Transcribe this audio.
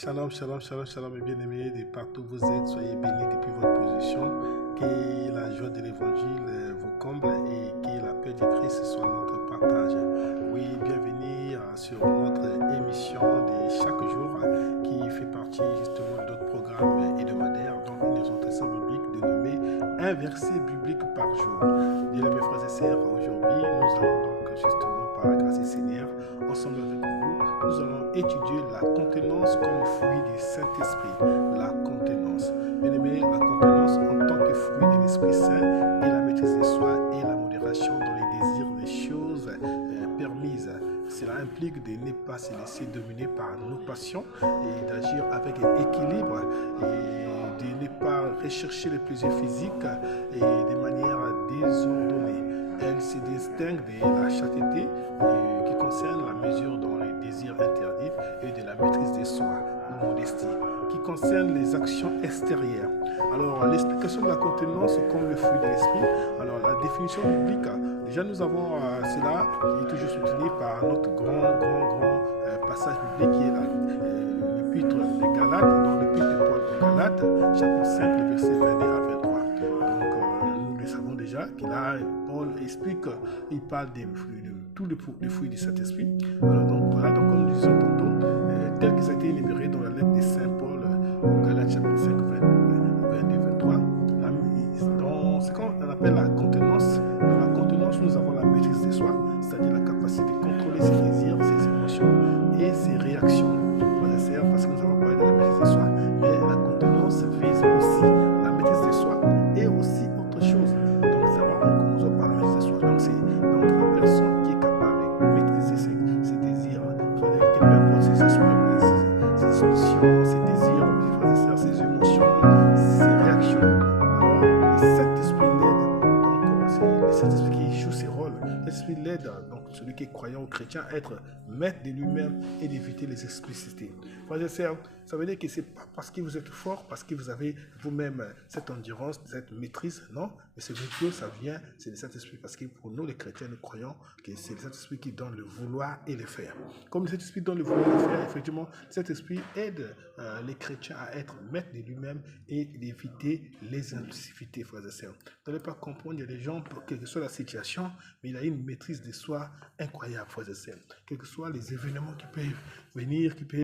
Shalom, shalom, shalom, shalom, mes bien-aimés, de partout où vous êtes, soyez bénis depuis votre position, que la joie de l'évangile vous comble et que la paix du Christ soit notre partage. Oui, bienvenue sur notre émission de chaque jour qui fait partie justement de notre programme hebdomadaire, donc une exhortation biblique dénommée un verset biblique par jour. Bien, mes frères et sœurs, aujourd'hui, nous allons donc justement par la grâce du Seigneur, ensemble avec vous, nous allons étudier la contenance comme fruit du Saint-Esprit. La contenance. Bien-aimé, la contenance en tant que fruit de l'Esprit Saint et la maîtrise de soi et la modération dans les désirs des choses permises. Cela implique de ne pas se laisser dominer par nos passions et d'agir avec équilibre et de ne pas rechercher les plaisirs physiques et de manière désordonnée. Elle se distingue de la chasteté qui concerne la mesure dans les désirs interdits et de la maîtrise de soi, la modestie, qui concerne les actions extérieures. Alors, l'explication de la contenance comme le fruit de l'esprit. Alors, la définition biblique, déjà nous avons cela qui est toujours soutenu par notre grand passage biblique qui est l'épître de Galates, dans l'épître de Paul aux Galates, chapitre 5, verset 22 à 23. Nous le savons déjà que là, Paul explique, il parle des fruits, de tous les fruits du Saint-Esprit. Alors donc voilà, donc comme nous disons tantôt, tel qu'ils ont été énumérés dans la lettre de Saint Paul au Galates chapitre 5, 22, 23, dans ce qu'on appelle la contenance. Dans la contenance, nous avons la maîtrise de soi, c'est-à-dire la capacité de contrôler ses désirs, ses émotions et ses réactions. Parce que nous avons parlé de la maîtrise de soi, mais la contenance vise aussi la maîtrise de soi et aussi autre chose. Donc, savoir on commence par la maîtrise de soi. Donc, c'est donc la personne qui est capable de maîtriser ses désirs, peu importe ses expériences, ses émotions, ses désirs, ses émotions, ses réactions. Alors, le Saint-Esprit l'aide. Donc, c'est le Saint-Esprit qui joue ses rôles. Le Saint-Esprit l'aide, donc celui qui est croyant ou chrétien, à être maître de lui-même et d'éviter les explicités. Frères et sœurs, ça veut dire que ce n'est pas parce que vous êtes fort, parce que vous avez vous-même cette endurance, cette maîtrise, non, mais c'est Dieu, ça vient, c'est le Saint-Esprit, parce que pour nous les chrétiens, nous croyons que c'est le Saint-Esprit qui donne le vouloir et le faire. Comme le Saint-Esprit donne le vouloir et le faire, effectivement, le Saint-Esprit aide les chrétiens à être maîtres de lui-même et d'éviter les impulsivités, frères et sœurs. Vous n'allez pas comprendre, il y a des gens, quelle que soit la situation, mais il a une maîtrise de soi incroyable, frères et sœurs. Quels que soient les événements qui peuvent venir, qui peuvent